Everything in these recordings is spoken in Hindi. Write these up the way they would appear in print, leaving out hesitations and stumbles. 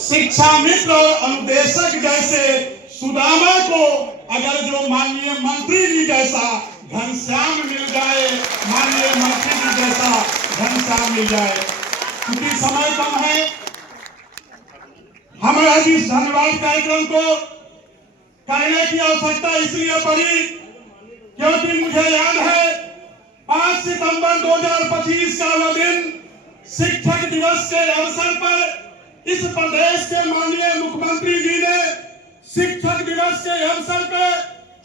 शिक्षा मित्र और अनुदेशक जैसे सुदामा को अगर जो माननीय मंत्री जी जैसा घनश्याम मिल जाए, माननीय मंत्री जी जैसा घनश्याम मिल जाए। क्योंकि समय कम है, हमें आज इस धन्यवाद कार्यक्रम को करने की आवश्यकता इसलिए पड़ी क्योंकि मुझे याद है 5 सितंबर 2025 का वह दिन शिक्षक दिवस के अवसर पर इस प्रदेश के माननीय मुख्यमंत्री जी ने शिक्षक दिवस के अवसर पर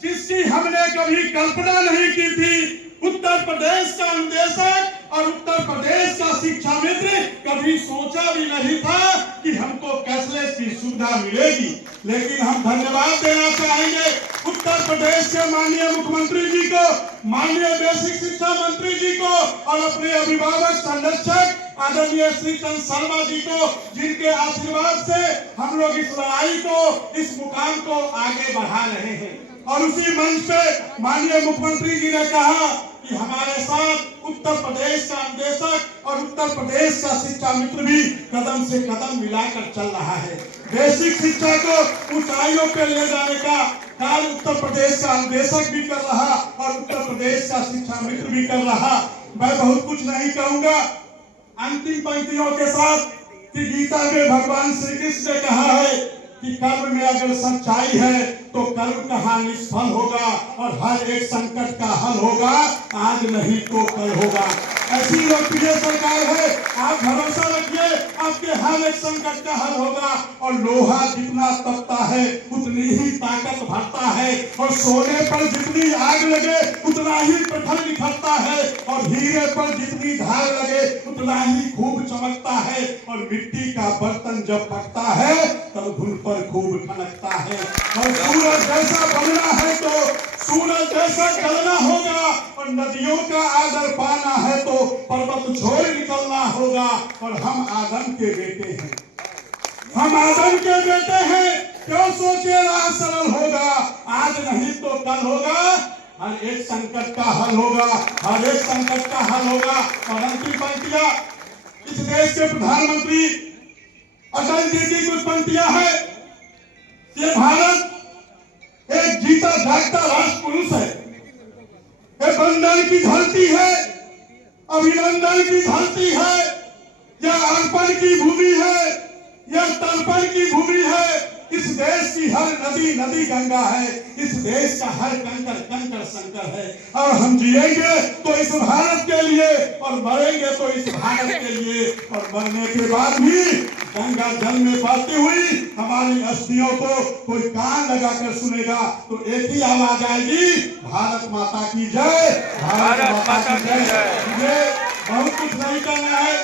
जिसकी हमने कभी कल्पना नहीं की थी, उत्तर प्रदेश का अनुदेशक और उत्तर प्रदेश का शिक्षा मित्र, कभी सोचा भी नहीं था कि हमको कैशलेस की सुविधा मिलेगी। लेकिन हम धन्यवाद देना चाहेंगे उत्तर प्रदेश के माननीय मुख्यमंत्री जी को, माननीय बेसिक शिक्षा मंत्री जी को और अपने अभिभावक संरक्षक आदरणीय श्री चंद्र शर्मा जी को, जिनके आशीर्वाद से हम लोग इस लड़ाई को, इस मुकाम को आगे बढ़ा रहे हैं। और उसी मंच पे माननीय मुख्यमंत्री जी ने कहा कि हमारे साथ उत्तर प्रदेश का अनुदेशक और उत्तर प्रदेश का शिक्षा मित्र भी कदम से कदम मिलाकर चल रहा है। बेसिक शिक्षा को ऊंचाइयों पे ले जाने का कार्य उत्तर प्रदेश का अनुदेशक भी कर रहा और उत्तर प्रदेश का शिक्षा मित्र भी कर रहा। मैं बहुत कुछ नहीं कहूंगा, अंतिम पंक्तियों के साथ कि गीता में भगवान श्री कृष्ण ने कहा है कि कर्म में अगर सच्चाई है तो कर्म कहाँ निष्फल होगा और हर एक संकट का हल होगा, आज नहीं तो कल होगा। ऐसी लोकप्रिय सरकार है, आप भरोसा रखिए आपके हर एक संकट का हल होगा। और लोहा जितना तपता है उतनी ही ताकत भरता है, और सोने पर जितनी आग लगे उतना ही प्रखर निखरता है, और हीरे पर जितनी धार लगे उतना ही खूब चमकता है, और मिट्टी का बर्तन जब पकता है तब धूल पर खूब खनकता है। और सूरज जैसा बनना है तो सूरज जैसा जलना होगा, और नदियों का आदर पाना है तो पर्वत छोड़ निकलना होगा। और हम आदम के बेटे हैं, हम आदम के बेटे हैं, क्यों सोचे राह सरल होगा, आज नहीं तो कल होगा, हर एक संकट का हल होगा, हर एक संकट का हल होगा। और अंतिम पंक्तियां इस देश के प्रधानमंत्री अटल जी की कुछ पंक्तियां हैं। ये भारत एक जीता जागता राष्ट्र पुरुष है, ये बंधन की धरती है, अभिनंदन की धरती है, यह अर्पण की भूमि है, यह तर्पण की भूमि है। इस देश की हर नदी नदी गंगा है, इस देश का हर कंकर कंकर शंकर है। और हम जिएंगे तो इस भारत के लिए और मरेंगे तो इस भारत के लिए, और मरने के बाद भी गंगा जल में बहती हुई हमारी अस्थियों को कोई कान लगाकर सुनेगा तो एक ही आवाज आएगी, भारत माता की जय, भारत माता की जय। मुझे बहुत कुछ नहीं करना है,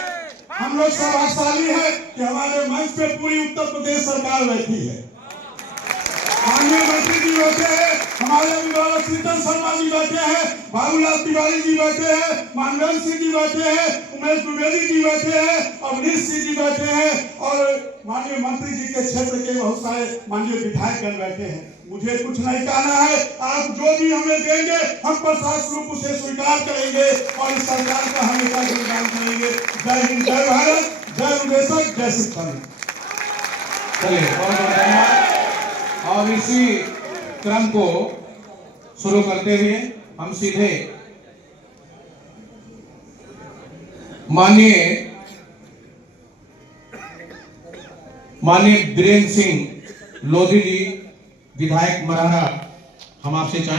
हम लोग सौभाग्यशाली हैं कि हमारे मंच पे पूरी उत्तर प्रदेश सरकार बैठी है। माननीय मंत्री जी बैठे हैं, हमारे अभिभावक श्री चंद्र शर्मा जी बैठे हैं, बाबूलाल तिवारी जी बैठे हैं, मानवेंद्र सिंह जी बैठे हैं, उमेश द्विवेदी जी बैठे हैं, अवनीश सिंह जी बैठे हैं, और माननीय मंत्री जी के क्षेत्र के बहुत सारे माननीय विधायकगण बैठे हैं। मुझे कुछ नहीं कहना है, आप जो भी हमें देंगे हम प्रशासन रूप उसे स्वीकार करेंगे और इस सरकार का हमेशा गुणगान करेंगे। जय हिंद, जय भारत, जय अनुदेशक, जय शिक्षा मित्र। चलिए बहुत बहुत धन्यवाद। और इसी क्रम को शुरू करते हुए हम सीधे माननीय बीरेंद्र सिंह लोधी जी, विधायक मरहरा, हम आपसे